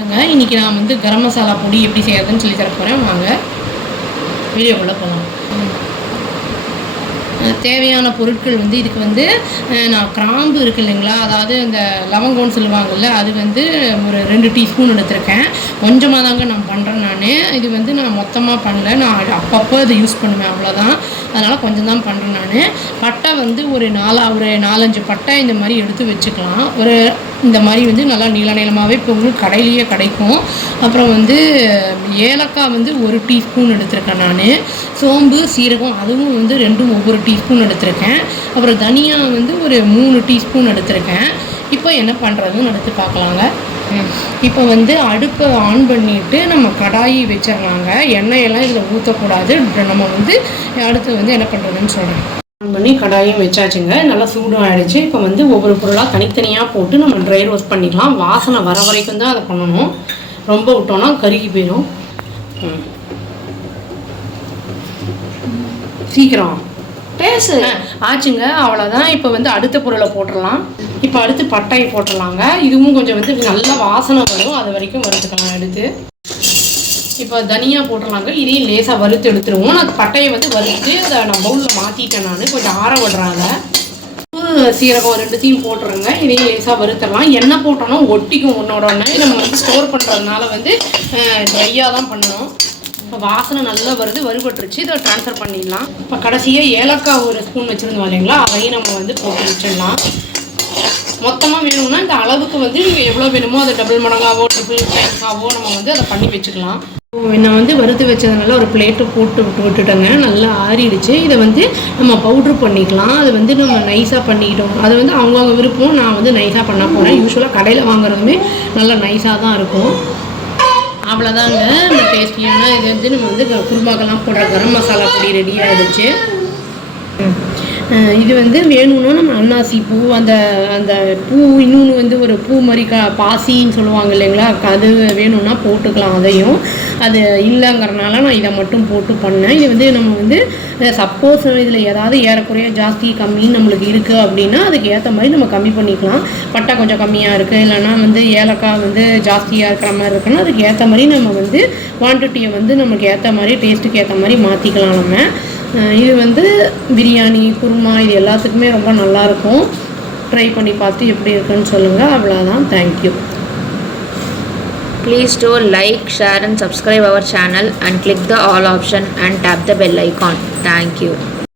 இன்றைக்கி நான் வந்து கரம் மசாலா பொடி எப்படி செய்யறதுன்னு சொல்லி தர போகிறேன். வாங்க வீடியோக்குள்ளே போகலாம். தேவையான பொருட்கள் வந்து இதுக்கு வந்து நான் கிராம்பு இருக்குது இல்லைங்களா, அதாவது இந்த லவங்கம்னு சொல்லுவாங்கள்ல, அது வந்து ஒரு 2 டீஸ்பூன் எடுத்திருக்கேன். கொஞ்சமாக தாங்க நான் பண்ணுறேன். இது வந்து நான் மொத்தமாக பண்ணல, நான் அப்பப்போ அதை யூஸ் பண்ணுவேன், அவ்வளோதான். அதனால் கொஞ்சம் தான் பண்ணுறேன் நான். பட்டை வந்து ஒரு 4-5 பட்டை இந்த மாதிரி எடுத்து வச்சுக்கலாம். இந்த மாதிரி வந்து நல்லா நீளமாகவே இப்போ உங்களுக்கு கடையிலேயே கிடைக்கும். அப்புறம் வந்து ஏலக்காய் வந்து 1 டீஸ்பூன் எடுத்திருக்கேன் நான். சோம்பு, சீரகம் அதுவும் வந்து 2 ஒவ்வொரு டீஸ்பூன் எடுத்திருக்கேன். அப்புறம் தனியா வந்து ஒரு 3 டீஸ்பூன் எடுத்திருக்கேன். இப்போ என்ன பண்ணுறதுன்னு எடுத்து பார்க்கலாங்க. இப்போ வந்து அடுப்பை ஆன் பண்ணிவிட்டு நம்ம கடாயி வச்சிடலாங்க. எண்ணெயெல்லாம் இதில் ஊற்றக்கூடாது. நம்ம வந்து அடுத்து வந்து என்ன பண்ணுறதுன்னு சொல்கிறேன். ஆன் பண்ணி கடாயும் வச்சாச்சுங்க. நல்லா சூடும் ஆகிடுச்சு. இப்போ வந்து ஒவ்வொரு பொருளாக தனித்தனியாக போட்டு நம்ம ட்ரை ரோஸ்ட் பண்ணிக்கலாம். வாசனை வர வரைக்கும் தான் அதை பண்ணணும். ரொம்ப விட்டோன்னா கருகி போயிடும். சீக்கிரம் ஆச்சுங்க, அவ்வளோதான். இப்போ வந்து அடுத்த பொருளை போட்டுடலாம். இப்போ அடுத்து பட்டாயை போட்டுடலாங்க. இதுவும் கொஞ்சம் வந்து நல்லா வாசனை வரும், அது வரைக்கும் வறுத்துக்கலாம் எடுத்து. இப்போ தனியாக போட்டுடலாங்க. இதையும் லேசாக வறுத்து எடுத்துருவோம். நான் பட்டையை வந்து வறுத்து அதை நான் பவுலில் மாற்றிட்டேன். நான் கொஞ்சம் ஆற விடுறாங்க. சீரகம் 2த்தையும் போட்டுருங்க. இதையும் லேசாக வறுத்துடலாம். எண்ணெய் போட்டோன்னா ஒட்டிக்கும் ஒன்றோட ஒன்று. நம்ம வந்து ஸ்டோர் பண்ணுறதுனால வந்து ட்ரையாக தான் பண்ணணும். இப்போ வாசனை நல்லா வருது, வறுபட்டுருச்சு. இதை ட்ரான்ஸ்ஃபர் பண்ணிடலாம். இப்போ கடைசியாக ஏலக்காய் 1 ஸ்பூன் வச்சுருந்தோம் இல்லைங்களா, அதையும் நம்ம வந்து போட்டு வச்சிடலாம். மொத்தமாக வேணும்னா இந்த அளவுக்கு வந்து எவ்வளோ வேணுமோ அதை டபுள் மடங்காவோ ட்ரிபிள் டைம்ஸாவோ நம்ம வந்து அதை பண்ணி வச்சுக்கலாம். நான் வந்து வறுத்து வச்சதுனால ஒரு பிளேட்டு போட்டு விட்டுட்டேங்க. நல்லா ஆறிடுச்சு. இதை வந்து நம்ம பவுட்ரு பண்ணிக்கலாம். அது வந்து நம்ம நைஸாக பண்ணிக்கிட்டோம். அது வந்து அவங்கவுங்க விருப்பம். நான் வந்து நைஸாக பண்ண போகிறேன். யூஸ்வலாக கடையில் வாங்குறதுமே நல்லா நைஸாக தான் இருக்கும். அவ்வளோதாங்க. நம்ம டேஸ்டியான இது வந்து நம்ம வந்து குருமாக்கெல்லாம் போடுற கரம் மசாலா பொடி ரெடி ஆகிடுச்சு. இது வந்து வேணும்னா நம்ம அன்னாசி பூ, அந்த பூ, இன்னொன்று வந்து ஒரு பூ மாதிரி பாசின்னு சொல்லுவாங்க இல்லைங்களா, அது வேணும்னா போட்டுக்கலாம். அதையும் அது இல்லைங்கிறனால நான் இதை மட்டும் போட்டு பண்ணேன். இது வந்து நம்ம வந்து சப்போஸ் இதில் ஏதாவது ஏறக்குறைய ஜாஸ்தி கம்மி நம்மளுக்கு இருக்குது அப்படின்னா அதுக்கு ஏற்ற மாதிரி நம்ம கம்மி பண்ணிக்கலாம். பட்டை கொஞ்சம் கம்மியாக இருக்குது, இல்லைனா வந்து ஏலக்காய் வந்து ஜாஸ்தியாக இருக்கிற மாதிரி இருக்குன்னா அதுக்கு ஏற்ற மாதிரி நம்ம வந்து குவான்டிட்டியை வந்து நமக்கு ஏற்ற மாதிரி டேஸ்ட்டுக்கு ஏற்ற மாதிரி மாற்றிக்கலாம் நம்ம. இது வந்து பிரியாணி, குருமா இது எல்லாத்துக்குமே ரொம்ப நல்லாயிருக்கும். ட்ரை பண்ணி பார்த்து எப்படி இருக்குன்னு சொல்லுங்கள். அவ்வளோதான். Thank you. Please do like, share and subscribe our channel and click the all option and tap the bell icon. Thank you.